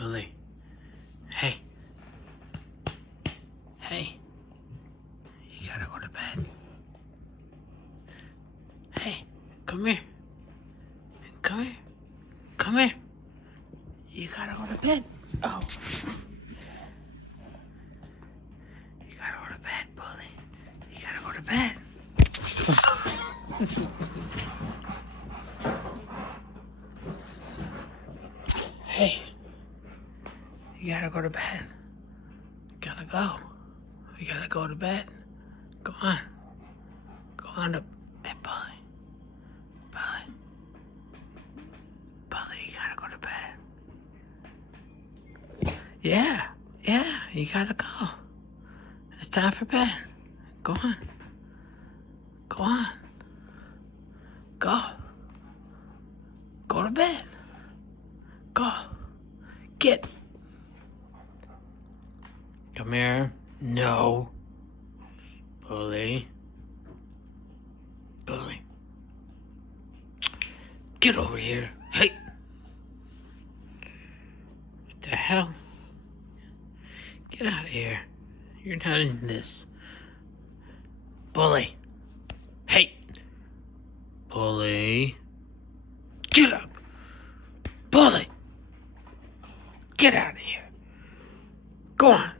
Bully. Hey. Hey. You gotta go to bed. Hey, come here. Come here. Come here. You gotta go to bed. Oh. You gotta go to bed, Bully. You gotta go to bed. Hey. You gotta go to bed. Gotta go. You gotta go to bed. Go on. Go on to bed, Bully. Bully. Bully, you gotta go to bed. Yeah, you gotta go. It's time for bed. Go on. Go on. Go. Go to bed. Go. Get. Come here. No. Bully. Bully. Get over here. Hey. What the hell? Get out of here. You're not in this. Bully. Hey. Bully. Get up. Bully. Get out of here. Go on.